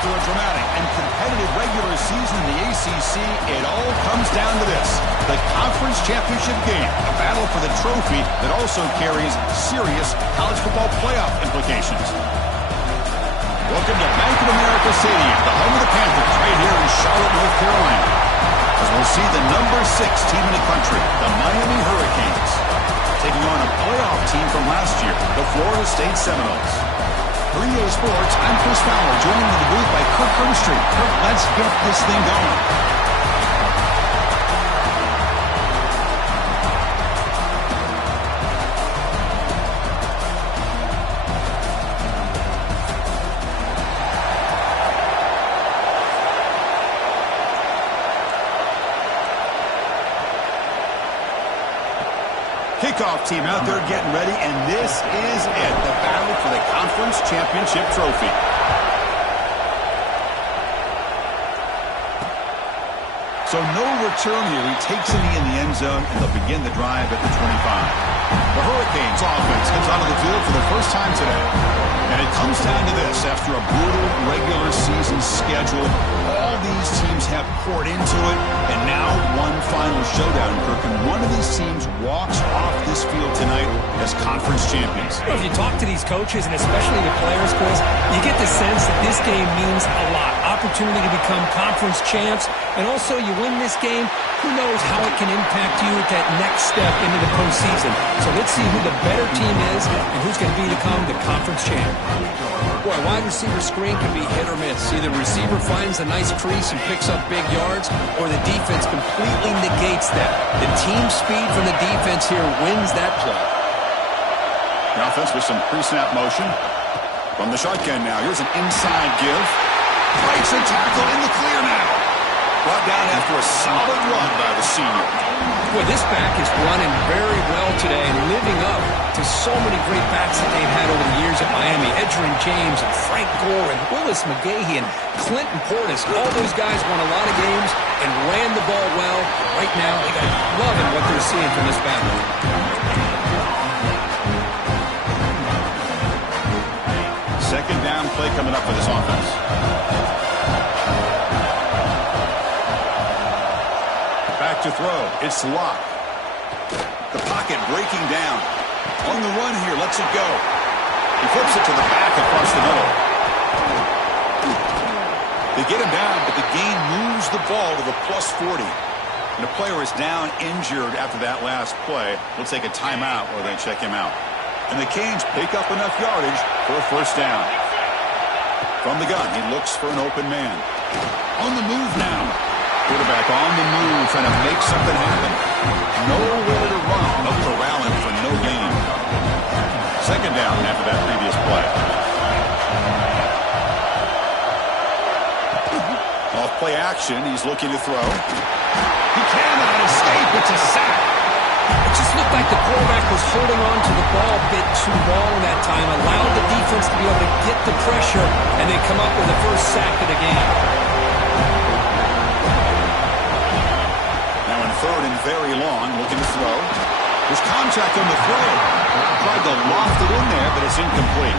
After a dramatic and competitive regular season in the ACC, it all comes down to this: the conference championship game, a battle for the trophy that also carries serious college football playoff implications. Welcome to Bank of America Stadium, the home of the Panthers, right here in Charlotte, North Carolina, as we'll see the number 6 team in the country, the Miami Hurricanes, taking on a playoff team from last year, the Florida State Seminoles. For EA Sports, I'm Chris Fowler, joined in the booth by Kirk Hermstreet. Kirk, let's get this thing going. Kickoff team out there getting ready, and this is it, the battle for the conference championship trophy. So no return here. He takes a knee in the end zone, and they'll begin the drive at the 25. The Hurricanes offense comes onto the field for the first time today. And it comes down to this: after a brutal regular season schedule, all these teams have poured into it, and now one final showdown, Kirk, and one of these teams walks off this field tonight as conference champions. Well, if you talk to these coaches, and especially the players, Chris, you get the sense that this game means a lot. Opportunity to become conference champs, and also you win this game, who knows how it can impact you at that next step into the postseason. So let's see who the better team is and who's going to become the conference champ. Boy, wide receiver screen can be hit or miss. Either receiver finds a nice crease and picks up big yards, or the defense completely negates that. The team speed from the defense here wins that play. The offense with some pre-snap motion. From the shotgun now, here's an inside give. Breaks a tackle in the clear now. Brought down after a solid run by the senior. Boy, this back is running very well today and living up to so many great backs that they've had over the years at Miami. Edgerrin James and Frank Gore and Willis McGahee and Clinton Portis. All those guys won a lot of games and ran the ball well. Right now, they got loving what they're seeing from this back. Second down play coming up for this offense. Back to throw. It's Locke. The pocket breaking down. On the run here, lets it go. He flips it to the back across the middle. They get him down, but the gain moves the ball to the plus 40. And the player is down injured after that last play. We'll take a timeout or they check him out. And the Canes pick up enough yardage for a first down. From the gun, he looks for an open man. On the move now. Quarterback on the move, trying to make something happen. Nowhere to run. No corralling for no gain. Second down after that previous play. Off play action, he's looking to throw. He cannot escape. It's a sack. It just looked like the quarterback was holding on to the ball a bit too long that time, allowed the defense to be able to get the pressure, and they come up with the first sack of the game. Now in third and very long, looking to throw. There's contact on the throw. Tried to loft it in there, but it's incomplete.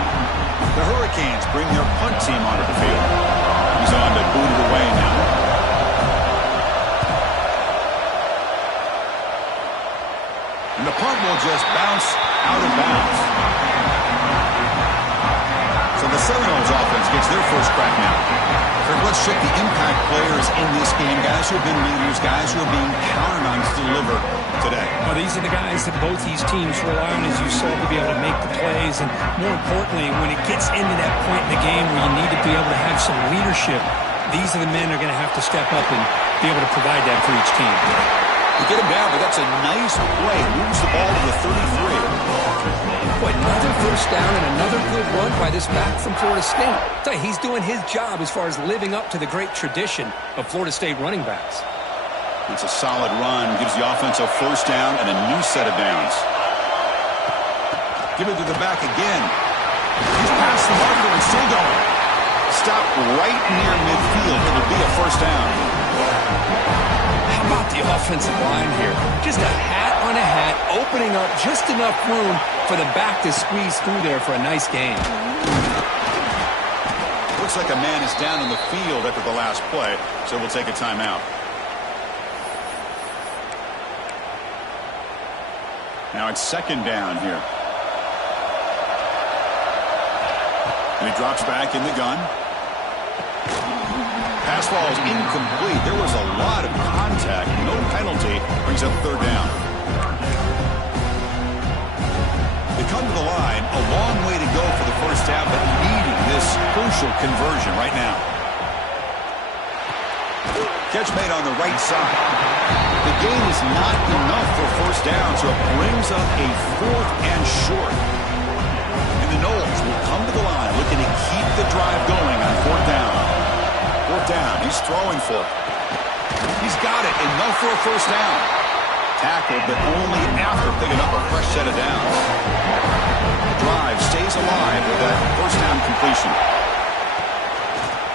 The Hurricanes bring their punt team onto the field. He's on to boot it away now. And the punt will just bounce out of bounds. So the Seminoles offense gets their first crack now. Let's check the impact players in this game. Guys who have been leaders, guys who are being counted on to deliver today. Well, these are the guys that both these teams rely on, as you saw, to be able to make the plays. And more importantly, when it gets into that point in the game where you need to be able to have some leadership, these are the men who are going to have to step up and be able to provide that for each team. To get him down, but that's a nice play. Moves the ball to the 33. Boy, another first down and another good run by this back from Florida State. So he's doing his job as far as living up to the great tradition of Florida State running backs. It's a solid run. Gives the offense a first down and a new set of downs. Give it to the back again. He's past the marker and still going. Stop right near midfield. It'll be a first down. How about the offensive line here? Just a hat on a hat, opening up just enough room for the back to squeeze through there for a nice gain. Looks like a man is down on the field after the last play, so we'll take a timeout. Now it's second down here. And he drops back in the gun. Pass ball is incomplete. There was a lot of contact. No penalty. Brings up third down. They come to the line. A long way to go for the first down, but needing this crucial conversion right now. Catch made on the right side. The gain is not enough for first down, so it brings up a fourth and short. And the Knowles will come to the line looking to keep the drive going on fourth down. Fourth down. He's throwing for it. He's got it. Enough for a first down. Tackled, but only after picking up a fresh set of downs. The drive stays alive with that first down completion.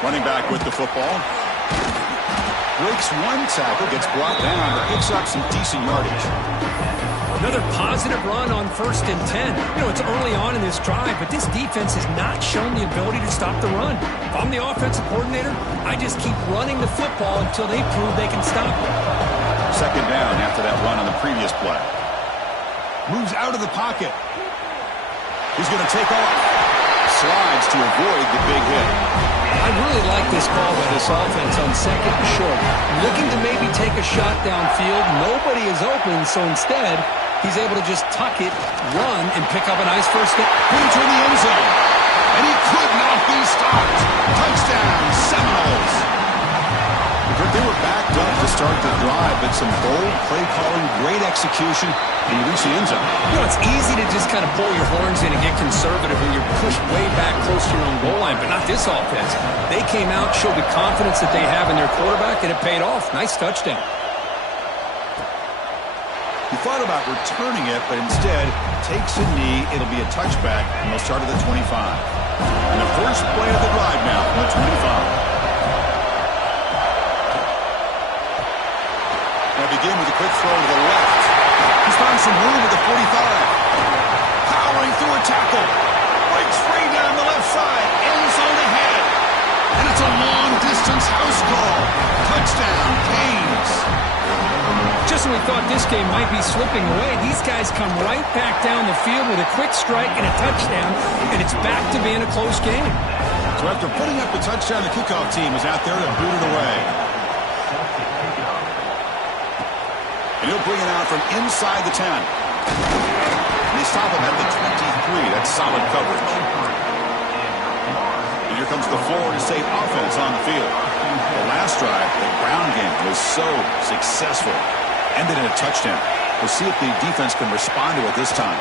Running back with the football. Breaks one tackle, gets brought down, but picks up some decent yardage. Another positive run on 1st and 10. You know, it's early on in this drive, but this defense has not shown the ability to stop the run. If I'm the offensive coordinator, I just keep running the football until they prove they can stop it. Second down after that run on the previous play. Moves out of the pocket. He's going to take off. Slides to avoid the big hit. I really like this call by this offense on second and short. Looking to maybe take a shot downfield. Nobody is open, so instead, he's able to just tuck it, run, and pick up a nice first down. Into the end zone. And he could not be stopped. Touchdown, Seminoles. They were backed up to start the drive, but some bold play calling, great execution, and you reach the end zone. You know, it's easy to just kind of pull your horns in and get conservative when you're pushed way back close to your own goal line, but not this offense. They came out, showed the confidence that they have in their quarterback, and it paid off. Nice touchdown. He thought about returning it, but instead takes a knee. It'll be a touchback, and they'll start at the 25. And the first play of the drive now from the 25. Begin with a quick throw to the left. He's found some room at the 45. Powering through a tackle. Breaks free down the left side. End zone ahead. And it's a long-distance house call. Touchdown, Canes. Just when we thought this game might be slipping away, these guys come right back down the field with a quick strike and a touchdown, and it's back to being a close game. So after putting up the touchdown, the kickoff team is out there to boot it away. And he'll bring it out from inside the 10. And they stop him at the 23. That's solid coverage. And here comes the Florida State offense on the field. The last drive, the ground game was so successful. Ended in a touchdown. We'll see if the defense can respond to it this time.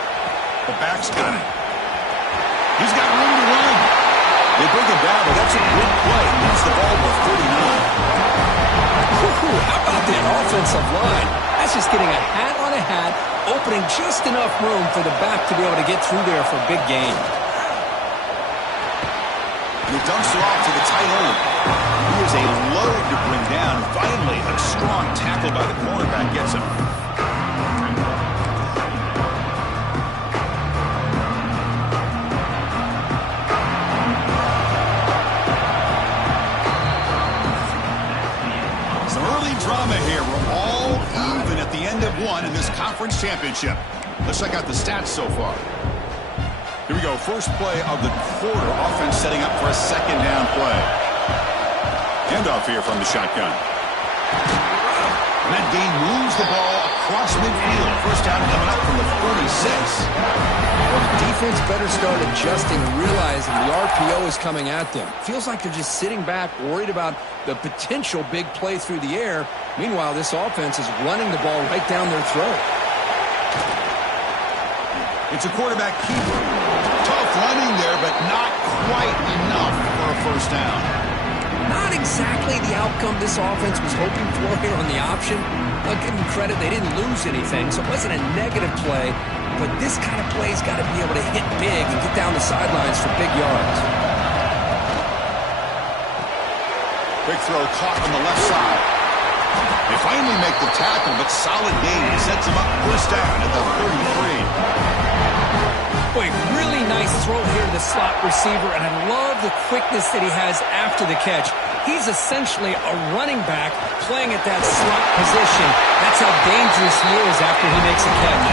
The back's got it. He's got room to run. They bring him down, but that's a good play. Moves the ball with 39. How about that offensive line? That's just getting a hat on a hat, opening just enough room for the back to be able to get through there for a big gain. He dumps it off to the tight end. He is a load to bring down. Finally, a strong tackle by the cornerback gets him. Drama here. We're all even at the end of one in this conference championship. Let's check out the stats so far. Here we go. First play of the quarter. Offense setting up for a second down play. Handoff here from the shotgun. And that game moves the ball across midfield. First down coming up from the 46. Well, the defense better start adjusting and realizing the RPO is coming at them. Feels like they're just sitting back, worried about the potential big play through the air. Meanwhile, this offense is running the ball right down their throat. It's a quarterback keeper. Tough running there, but not quite enough for a first down. Not exactly the outcome this offense was hoping for here on the option. I'll give them credit, they didn't lose anything, so it wasn't a negative play. But this kind of play's got to be able to hit big and get down the sidelines for big yards. Big throw caught on the left side. They finally make the tackle, but solid gain sets him up first down at the 33. Boy, really nice throw here to the slot receiver, and I love the quickness that he has after the catch. He's essentially a running back playing at that slot position. That's how dangerous he is after he makes a catch.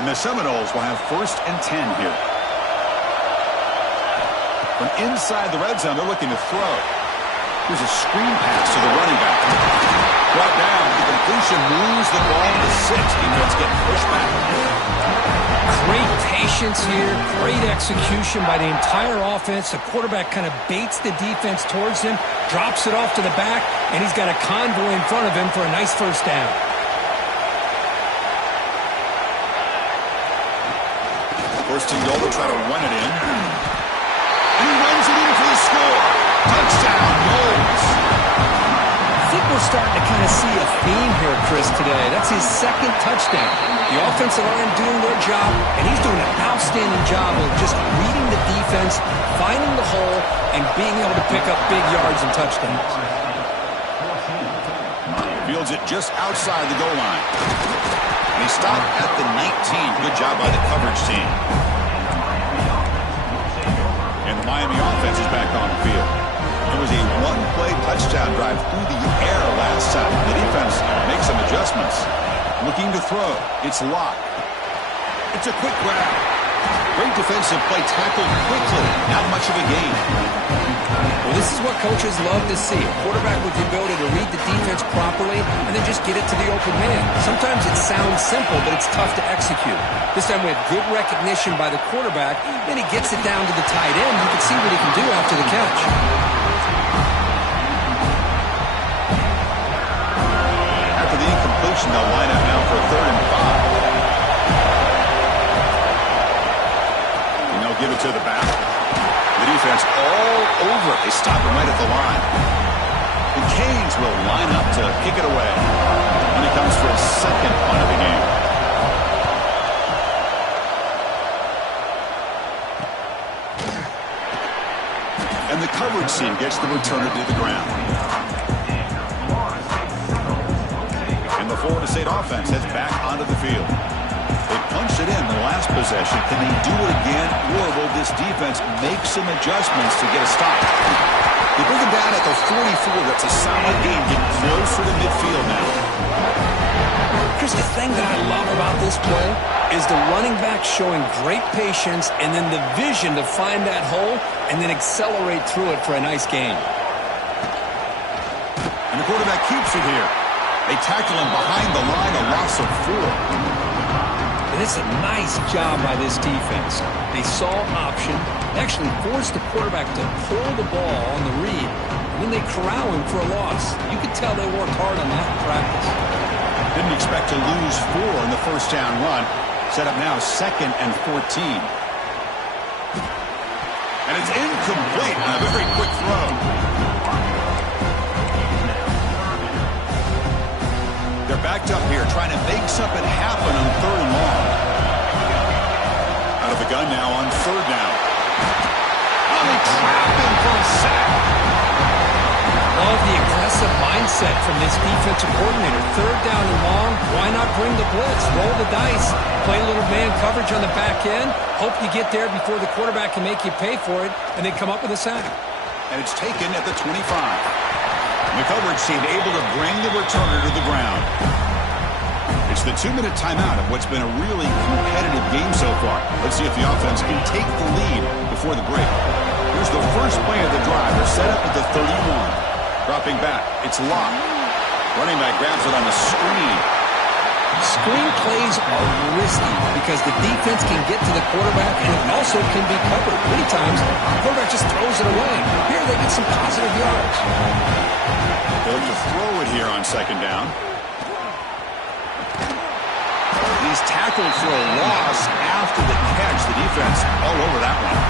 And the Seminoles will have 1st and 10 here. From inside the red zone, they're looking to throw. Here's a screen pass to the running back. Brought down. The completion moves the ball to 6. Defense getting pushed back. Great patience here. Great execution by the entire offense. The quarterback kind of baits the defense towards him, drops it off to the back, and he's got a convoy in front of him for a nice 1st down. First and goal, they'll try to run it in. And he runs it in for the score. Touchdown, Knowles. I think we're starting to kind of see a theme here, Chris, today. That's his 2nd touchdown. The offensive line doing their job, and he's doing an outstanding job of just reading the defense, finding the hole, and being able to pick up big yards and touchdowns. Fields it just outside the goal line. And he stopped at the 19. Good job by the coverage team. And the Miami offense is back on the field. It was a one-play touchdown drive through the air last time. The defense makes some adjustments. Looking to throw. It's Locke. It's a quick grab. Great defensive play, tackled quickly. Not much of a gain. Well, this is what coaches love to see. A quarterback with the ability to read the defense properly and then just get it to the open man. Sometimes it sounds simple, but it's tough to execute. This time we had good recognition by the quarterback, and he gets it down to the tight end. You can see what he can do after the catch. After the incompletion, they'll line up now for a 3rd and 5. And they'll give it to the back. The defense all over it. They stop him right at the line. The Canes will line up to kick it away. And it comes for a 2nd punt of the game. And the coverage team gets the returner to the ground. And the Florida State offense heads back onto the field. They punched it in the last possession. Can they do it again, or will this defense make some adjustments to get a stop? They bring him down at the 44. That's a solid game. Getting closer to midfield now. Chris, the thing that I love about this play is the running back showing great patience and then the vision to find that hole and then accelerate through it for a nice gain. And the quarterback keeps it here. They tackle him behind the line, a loss of 4. And it's a nice job by this defense. They saw option, actually forced the quarterback to pull the ball on the read, and then they corral him for a loss. You could tell they worked hard on that in practice. Didn't expect to lose 4 in the 1st down run. Set up now 2nd and 14. And it's incomplete on a very quick throw. They're backed up here, trying to make something happen on 3rd and long. Out of the gun now on 3rd down. Oh, they trap him for a sack. Love the aggressive mindset from this defensive coordinator. 3rd down and long, why not bring the blitz? Roll the dice. Play a little man coverage on the back end. Hope you get there before the quarterback can make you pay for it, and they come up with a sack. And it's taken at the 25. The coverage team able to bring the returner to the ground. It's the 2-minute timeout of what's been a really competitive game so far. Let's see if the offense can take the lead before the break. Here's the first play of the drive. They're set up at the 31. Dropping back, it's Locke. Running back grabs it on the screen. Screen plays are risky because the defense can get to the quarterback and it also can be covered. Many times, the quarterback just throws it away. Here they get some positive yards. They look to throw it here on 2nd down. He's tackled for a loss after the catch. The defense all over that one.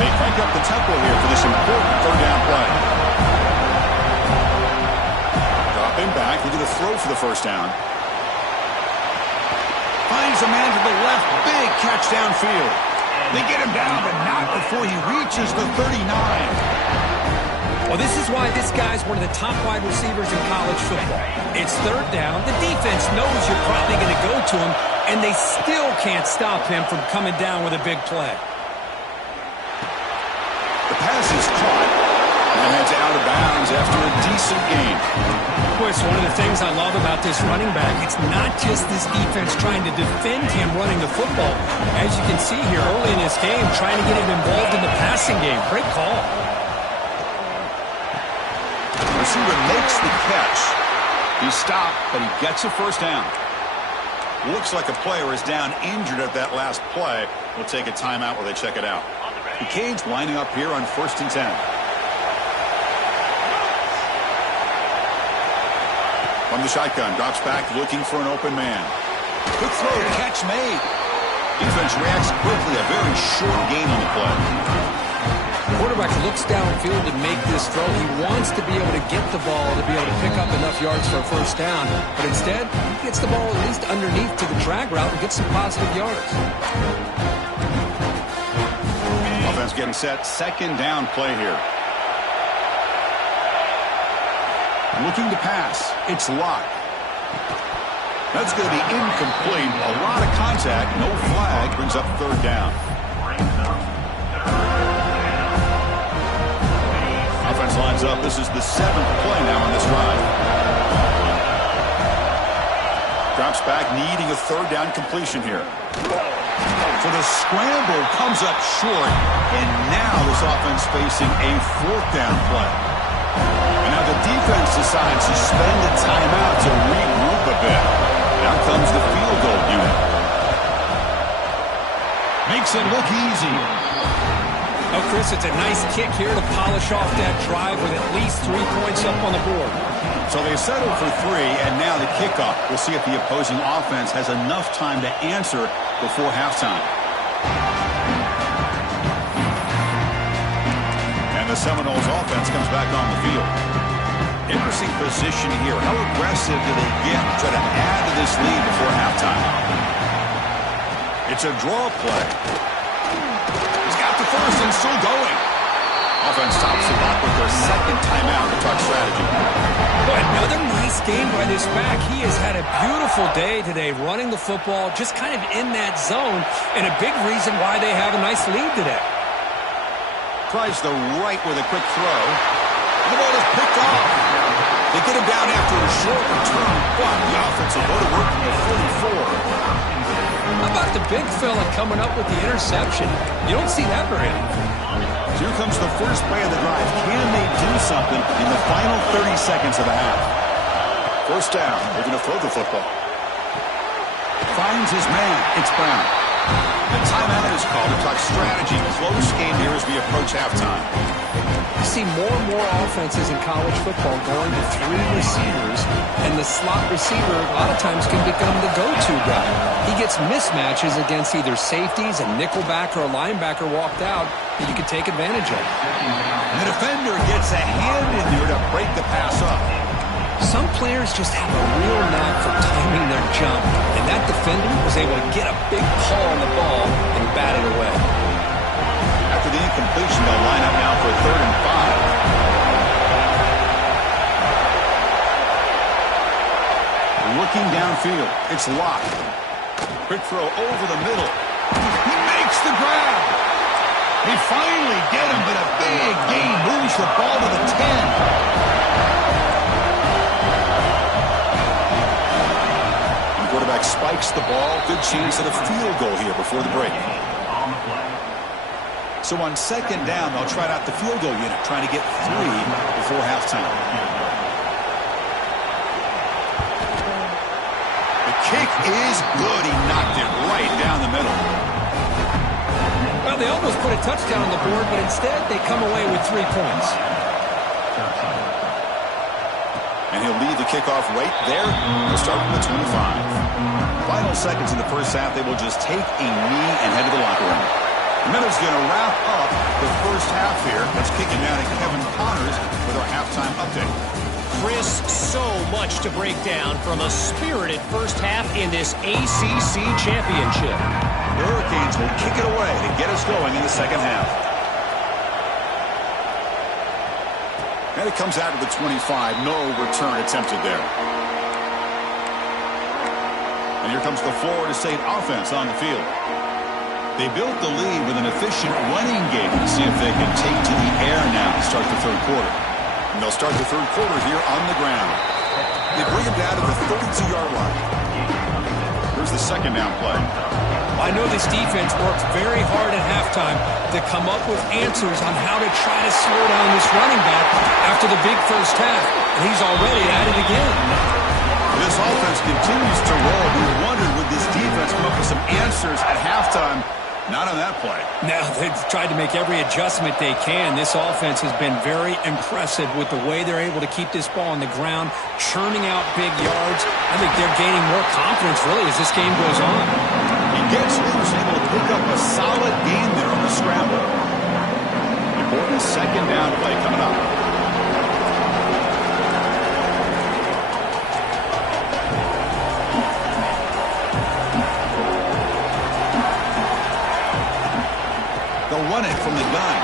They crank up the tempo here for this important 3rd down play. Dropping back, looking to throw for the 1st down. Finds a man to the left. Big catch downfield. They get him down, but not before he reaches the 39. Well, this is why this guy's one of the top wide receivers in college football. It's third down. The defense knows you're probably going to go to him, and they still can't stop him from coming down with a big play. The pass is caught, and it's out of bounds after a decent gain. Of course, one of the things I love about this running back, it's not just this defense trying to defend him running the football. As you can see here early in this game, trying to get him involved in the passing game. Great call. Receiver makes the catch. He stopped, but he gets a first down. Looks like a player is down injured at that last play. We'll take a timeout while they check it out. The Canes lining up here on 1st and 10. From the shotgun, drops back looking for an open man. Quick throw, catch made. Defense reacts quickly, a very short gain on the play. The quarterback looks downfield to make this throw. He wants to be able to get the ball to be able to pick up enough yards for a first down. But instead, he gets the ball at least underneath to the drag route and gets some positive yards. Offense getting set. 2nd down play here. Looking to pass. It's locked. That's going to be incomplete. A lot of contact. No flag. Brings up 3rd down. Offense lines up. This is the 7th play now on this drive. Drops back, needing a 3rd down completion here. So the scramble comes up short, and now this offense facing a 4th down play. And now the defense decides to spend the timeout to regroup a bit. Now comes the field goal unit. Makes it look easy. Oh, Chris, it's a nice kick here to polish off that drive with at least 3 points up on the board. So they settle for 3, and now the kickoff. We'll see if the opposing offense has enough time to answer before halftime. And the Seminoles offense comes back on the field. Interesting position here. How aggressive do they get to try to add to this lead before halftime? It's a draw play. He's got the first and still going. Offense stops the clock with their 2nd timeout to talk strategy. Boy, another nice game by this back. He has had a beautiful day today running the football, just kind of in that zone, and a big reason why they have a nice lead today. Tries the right with a quick throw. The ball is picked off. They get him down after a short return, but the offense will go to work from the 44. How about the big fella coming up with the interception? You don't see that very often. Here comes the first play of the drive. Can they do something in the final 30 seconds of the half? First down. They're going to throw the football. Finds his man. It's Brown. The timeout is called to talk strategy. Close game here as we approach halftime. You see more and more offenses in college football going to 3 receivers, and the slot receiver a lot of times can become the go-to guy. He gets mismatches against either safeties, a nickelback, or a linebacker walked out that you can take advantage of. The defender gets a hand in there to break the pass up. Some players just have a real knack for timing their jump, and that defender was able to get a big paw on the ball and bat it away. After the incompletion, they'll line up now for 3rd and 5. Looking downfield. It's locked. Quick throw over the middle. He makes the grab. They finally get him, but a big gain moves the ball to the 10. Quarterback spikes the ball. Good chance at a field goal here before the break. So on 2nd down, they'll try out the field goal unit, trying to get 3 before halftime. The kick is good. He knocked it right down the middle. Well, they almost put a touchdown on the board, but instead they come away with 3 points. And he'll leave the kickoff right there. He'll start from the 25. Final seconds in the first half, they will just take a knee and head to the locker room. The Minnows going to wrap up the first half here. Let's kick it down to Kevin Connors with our halftime update. Chris, so much to break down from a spirited first half in this ACC Championship. The Hurricanes will kick it away to get us going in the second half. And it comes out to the 25. No return attempted there. And here comes the Florida State offense on the field. They built the lead with an efficient running game. Let's see if they can take to the air now to start the third quarter. And they'll start the third quarter here on the ground. They bring him down to the 32-yard line. Here's the second down play. I know this defense worked very hard at halftime to come up with answers on how to try to slow down this running back after the big first half. And he's already at it again. This offense continues to roll. We wondered, would this defense come up with some answers at halftime? Not on that play. Now, they've tried to make every adjustment they can. This offense has been very impressive with the way they're able to keep this ball on the ground, churning out big yards. I think they're gaining more confidence, really, as this game goes on. He gets loose, able to pick up a solid gain there on the scramble. Important second down play coming up. They'll run it from the gun.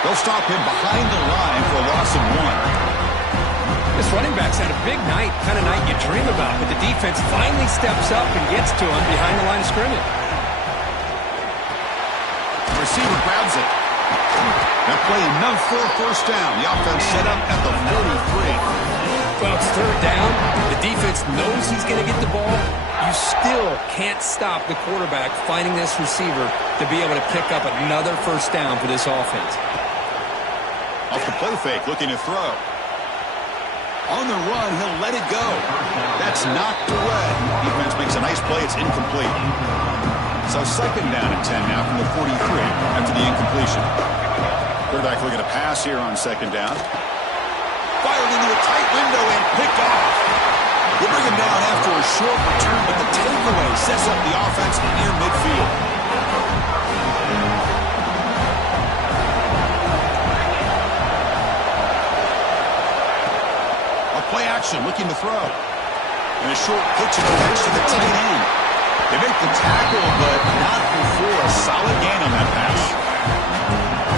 They'll stop him behind the line for a loss of 1. This running back's had a big night, kind of night you dream about, but the defense finally steps up and gets to him behind the line of scrimmage. The receiver grabs it. That play enough for a first down. The offense set up at the 43. Well, it's third down. The defense knows he's going to get the ball. You still can't stop the quarterback finding this receiver to be able to pick up another first down for this offense. Off the play fake, looking to throw. On the run, he'll let it go. That's knocked away. Defense makes a nice play. It's incomplete. So second down and 10 now from the 43 after the incompletion. Quarterback looking to pass here on second down. Fired into a tight window and picked off. We'll bring him down after a short return, but the takeaway sets up the offense near midfield. A play action, looking to throw. And a short pitch and a catch to the tight end. They make the tackle, but not before a solid gain on that pass.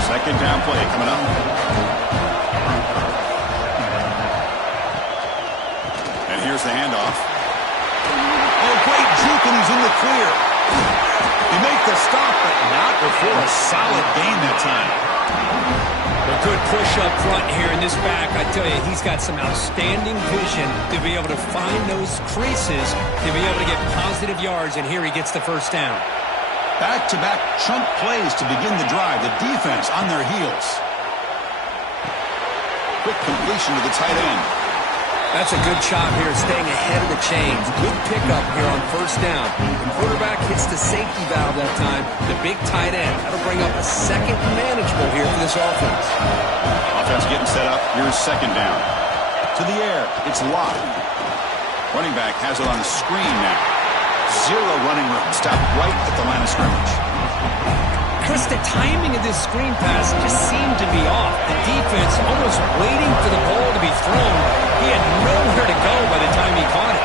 Second down play coming up. And here's the handoff. Oh, great juke, and he's in the clear. They make the stop, but not before a solid gain that time. A good push up front here in this back. I tell you, he's got some outstanding vision to be able to find those creases, to be able to get positive yards, and here he gets the first down. Back-to-back chunk plays to begin the drive. The defense on their heels. Quick completion to the tight end. That's a good job here, staying ahead of the chains. Good pickup here on first down. The quarterback hits the safety valve that time. The big tight end. That'll bring up a second manageable here for this offense. Offense getting set up. Here's second down. To the air. It's locked. Running back has it on the screen now. Zero running room. Stopped right at the line of scrimmage. Chris, the timing of this screen pass just seemed to be off. The defense almost waiting for the ball to be thrown. He had nowhere to go by the time he caught it.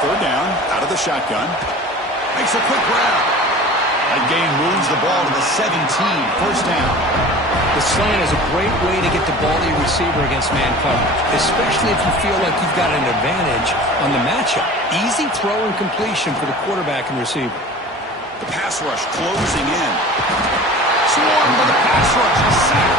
Third down, out of the shotgun. Makes a quick grab. That gain moves the ball to the 17. First down. The slant is a great way to get the ball to your receiver against man coverage, especially if you feel like you've got an advantage on the matchup. Easy throw and completion for the quarterback and receiver. The pass rush closing in. Swarmed by the pass rush. Sack.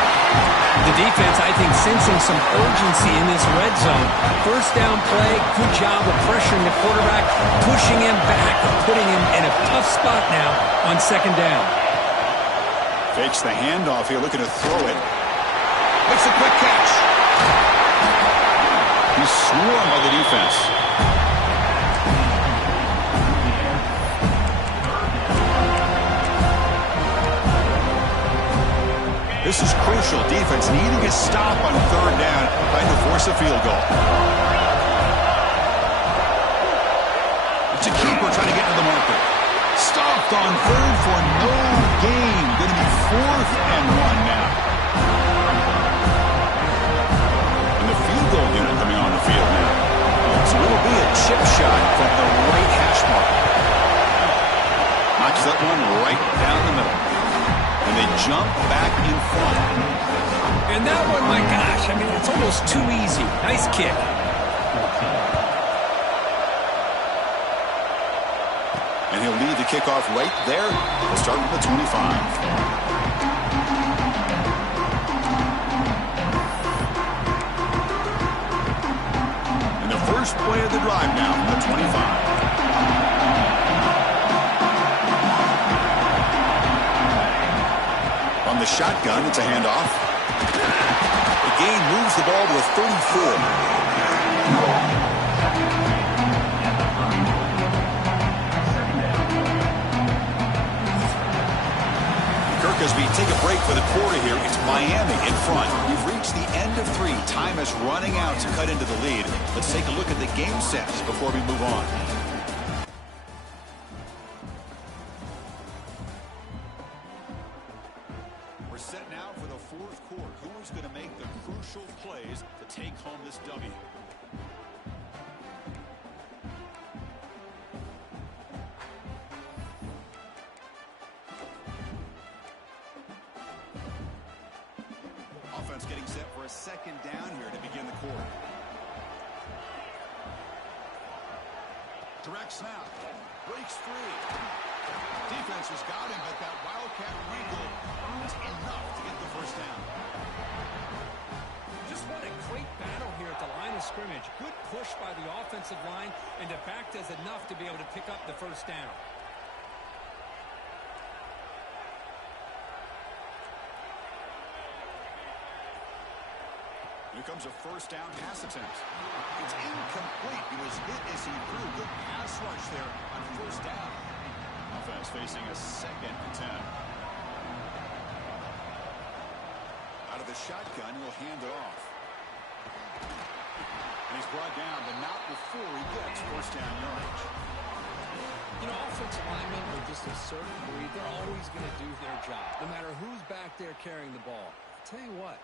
The defense, I think, sensing some urgency in this red zone. First down play, good job of pressuring the quarterback, pushing him back, and putting him in a tough spot now on second down. Fakes the handoff here, looking to throw it. Makes a quick catch. He's swarmed by the defense. This is crucial. Defense needing a stop on third down, trying to force a field goal. It's a keeper trying to get to the marker. Stopped on third for no gain. Going to be 4th and 1 now. And the field goal unit coming on the field now. So it'll be a chip shot from the right hash mark. Knocks that one right down the middle. And they jump back in front. And that one, my gosh, I mean, it's almost too easy. Nice kick. And he'll lead the kickoff right there. We'll start with the 25. First play of the drive now from the 25. On the shotgun, it's a handoff. The gain moves the ball to the 34. Kirk, as we take a break for the quarter here, it's Miami in front. We've reached the end of 3. Time is running out to cut into the lead. Let's take a look at the game sets before we move on. We're set now for the 4th quarter. Who is going to make the crucial plays to take home this W? Offense getting set for a second down here to begin the quarter. Direct snap. Breaks free. Defense has got him, but that Wildcat wrinkle earns enough to get the first down. Just what a great battle here at the line of scrimmage. Good push by the offensive line, and the back does enough to be able to pick up the first down. Here comes a first down pass attempt. It's incomplete. He was hit as he threw. Good pass rush there on first down. Offense facing a 2nd and 10. Out of the shotgun, he'll hand it off. And he's brought down, but not before he gets first down yardage. You know, offensive linemen are just a certain breed. They're always going to do their job, no matter who's back there carrying the ball. I'll tell you what.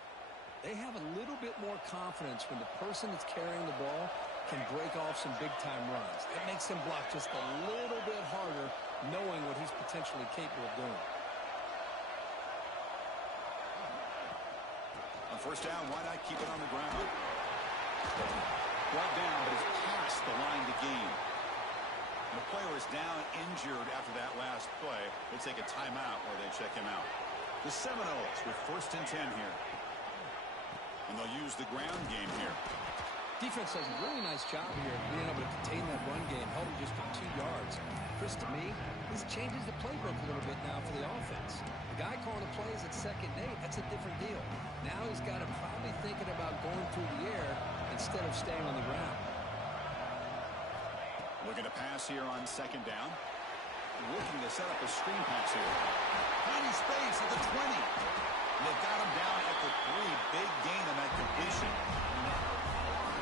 They have a little bit more confidence when the person that's carrying the ball can break off some big-time runs. It makes them block just a little bit harder, knowing what he's potentially capable of doing. On first down, why not keep it on the ground? Brought down, but he's past the line to gain. And the player is down injured after that last play. They take a timeout where they check him out. The Seminoles with first and 10 here. And they'll use the ground game here. Defense does a really nice job here of being able to contain that run game, held him just for 2 yards. Chris, to me, this changes the playbook a little bit now for the offense. The guy calling the plays at 2nd and 8, that's a different deal. Now he's got to probably thinking about going through the air instead of staying on the ground. Looking to pass here on 2nd down. Looking to set up a screen pass here. Tiny space at the 20. And they've got him down at the 3. Big gain on that completion.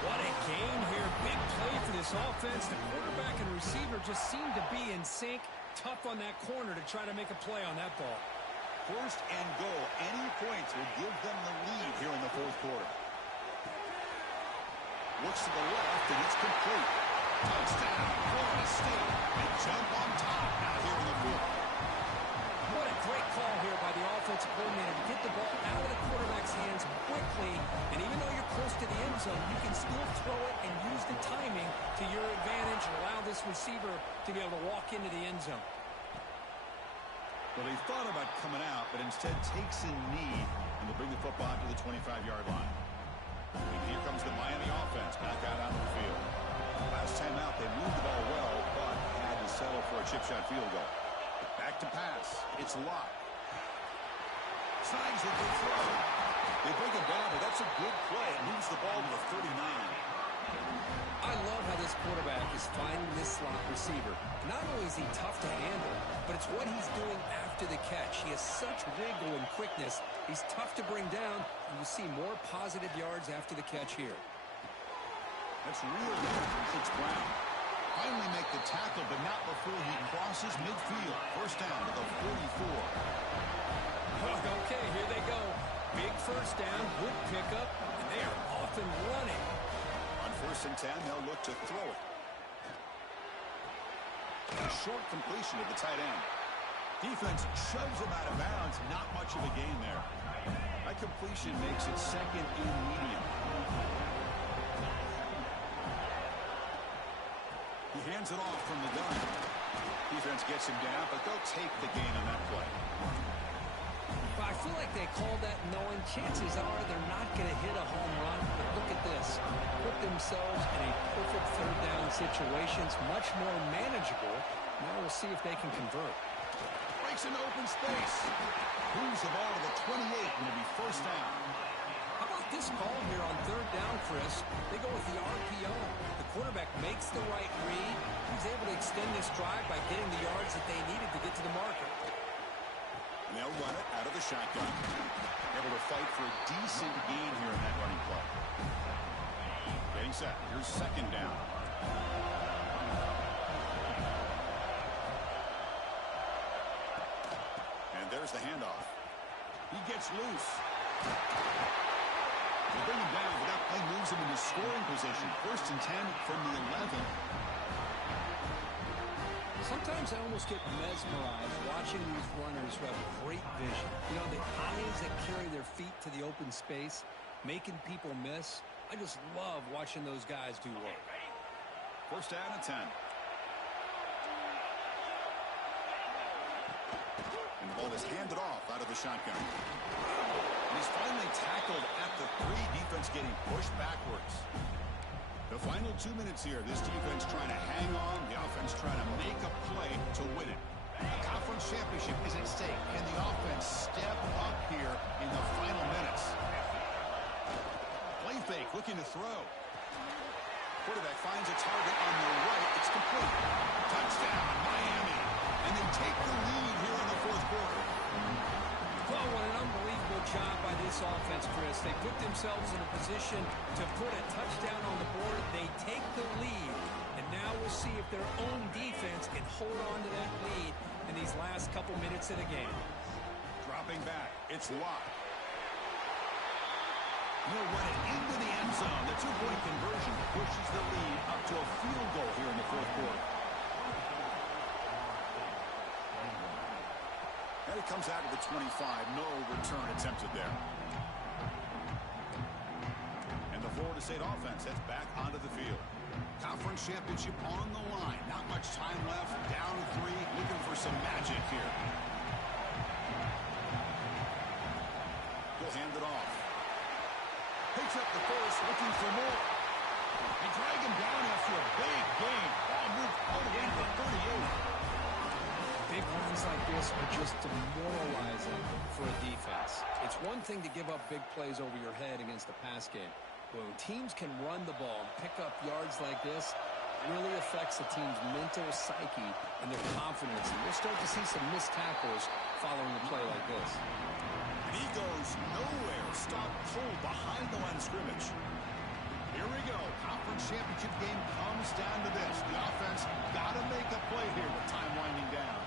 What a gain here. Big play for this offense. The quarterback and receiver just seem to be in sync. Tough on that corner to try to make a play on that ball. First and goal. Any points will give them the lead here in the 4th quarter. Looks to the left, and it's complete. Touchdown, Florida State. Big jump on top now here in the 4th. What a great call here by the offensive coordinator to get the ball out of the quarterback's hands quickly. And even though you're close to the end zone, you can still throw it and use the timing to your advantage and allow this receiver to be able to walk into the end zone. Well, he thought about coming out, but instead takes a knee, and they'll bring the football to the 25-yard line. And here comes the Miami offense back out on the field. Last time out, they moved the ball well, but had to settle for a chip shot field goal. Back to pass. It's locked. Signs a good throw. They bring him down, but that's a good play. It moves the ball to the 39. I love how this quarterback is finding this slot receiver. Not only is he tough to handle, but it's what he's doing after the catch. He has such wiggle and quickness. He's tough to bring down, and you see more positive yards after the catch here. That's real good from Coach Brown. Finally make the tackle, but not before he crosses midfield. First down to the 44. Okay, here they go. Big first down, good pickup, and they are off and running. On first and 10, they'll look to throw it. A short completion to the tight end. Defense shoves him out of bounds. Not much of a gain there. I That completion makes it second and medium. He hands it off from the gun. Defense gets him down, but they'll take the gain on that play. But I feel like they called that knowing chances are they're not going to hit a home run. But look at this. Put themselves in a perfect third down situation. It's much more manageable. Now we'll see if they can convert. Breaks into open space. Moves the ball to the 28, and it'll be first down. How about this call here on third down, Chris? They go with the RPO. The quarterback makes the right read. He's able to extend this drive by getting the yards that they needed to get to the marker. And they'll run it out of the shotgun. Able to fight for a decent gain here in that running play. Getting set. Here's second down. And there's the handoff. He gets loose. They bring him down, but that play moves him into scoring position. First and 10 from the 11. Sometimes I almost get mesmerized watching these runners who have great vision. You know, the eyes that carry their feet to the open space, making people miss. I just love watching those guys do work. First down and 10. And the ball is handed off out of the shotgun. And he's finally tackled at the 3. Defense getting pushed backwards. The final 2 minutes here. This defense trying to hang on. The offense trying to make a play to win it. The conference championship is at stake. Can the offense step up here in the final minutes? Play fake, looking to throw. Quarterback finds a target on the right. It's complete. Touchdown, Miami. And they take the lead here in the fourth quarter. Well, what an unbelievable job by this offense, Chris. They put themselves in a position to put a touchdown on the board. They take the lead, and now we'll see if their own defense can hold on to that lead in these last couple minutes of the game. Dropping back, it's locked. He'll run it into the end zone. The two-point conversion pushes the lead up to a field goal here in the fourth quarter. And it comes out of the 25. No return attempted there. And the Florida State offense heads back onto the field. Conference championship on the line. Not much time left. Down 3. Looking for some magic here. He'll hand it off. Picks up the first, looking for more. They drag him down after a big gain. Ball moved all the way to the 38. Big runs like this are just demoralizing for a defense. It's one thing to give up big plays over your head against the pass game. But when teams can run the ball and pick up yards like this, it really affects the team's mental psyche and their confidence. And we'll start to see some missed tackles following a play like this. And he goes nowhere. Stop cold behind the line of scrimmage. Here we go. Conference championship game comes down to this. The offense got to make a play here with time winding down.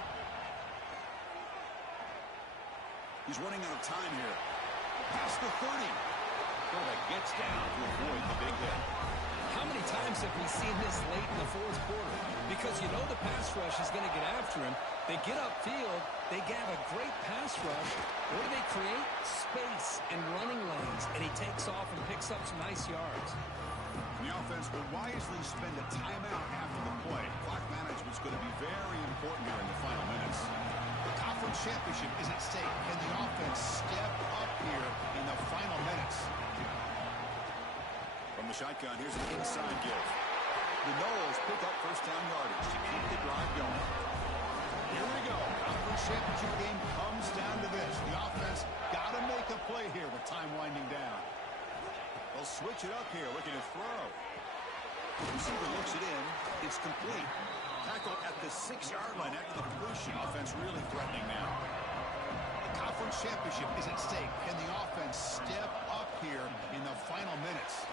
He's running out of time here. Past the 30. Quarterback gets down to avoid the big hit. How many times have we seen this late in the fourth quarter? Because you know the pass rush is going to get after him. They get upfield. They have a great pass rush. What do they create? Space and running lanes. And he takes off and picks up some nice yards. And the offense will wisely spend a timeout after the play. Clock management is going to be very important here in the final minutes. The conference championship is at stake. Can the offense step up here in the final minutes? From the shotgun, here's an inside give. The Noles pick up first down yardage to keep the drive going. Here we go. Conference championship game comes down to this. The offense got to make a play here with time winding down. They'll switch it up here, looking to throw. Receiver looks it in. It's complete. Tackle at the 6-yard line after the completion. Offense really threatening now. The conference championship is at stake. Can the offense step up here in the final minutes?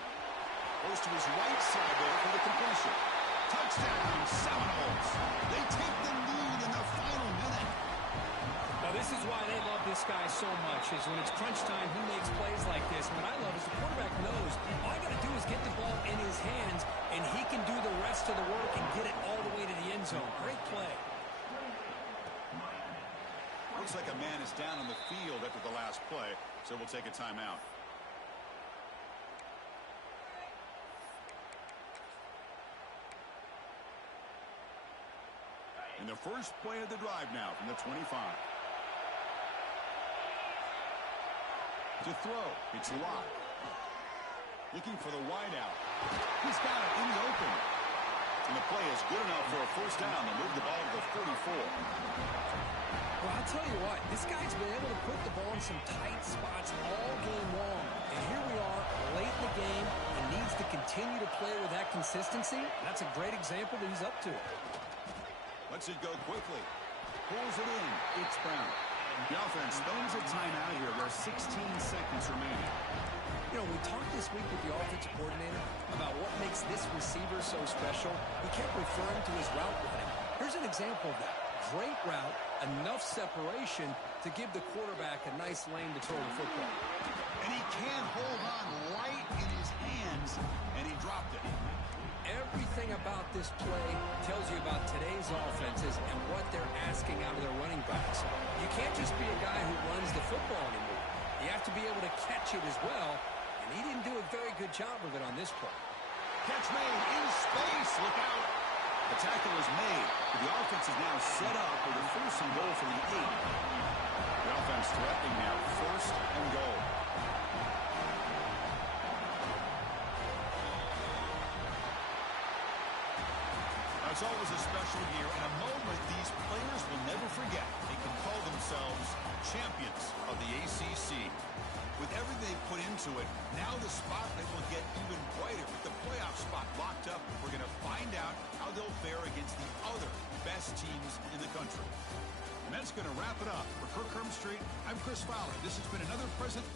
Goes to his right side there for the completion. Touchdown, Seminoles. They take the lead in the final minute. Now, this is why they love this guy so much, is when it's crunch time, he makes plays like this. What I love is the quarterback knows all I got to do is get the ball in his hands, and he can do the rest of the work and get it all the way to the end zone. Great play. Looks like a man is down on the field after the last play. So we'll take a timeout. And the first play of the drive now from the 25. To throw. It's locked. Looking for the wide out. He's got it in the open. And the play is good enough for a first down to move the ball to the 44. Well, I'll tell you what, this guy's been able to put the ball in some tight spots all game long. And here we are, late in the game, and needs to continue to play with that consistency. And that's a great example that he's up to it. Lets it go quickly. Pulls it in. It's Brown. The offense spends a timeout here. There are 16 seconds remaining. You know, we talked this week with the offensive coordinator about what makes this receiver so special. He kept referring to his route running. Here's an example of that. Great route, enough separation to give the quarterback a nice lane to throw the football. And he can't hold on right in his hands, and he dropped it. Everything about this play tells you about today's offenses and what they're asking out of their running backs. You can't just be a guy who runs the football anymore. You have to be able to catch it as well, and he didn't do a very good job of it on this play. Catch made in space. Look out. The tackle is made. The offense is now set up with a first and goal from the 8. The offense threatening now, first and goal. It's always a special year and a moment these players will never forget. They can call themselves champions of the ACC. With everything they put into it, now the spotlight will get even brighter. With the playoff spot locked up, we're going to find out how they'll fare against the other best teams in the country. And that's going to wrap it up. For Kirk Street, I'm Chris Fowler. This has been another President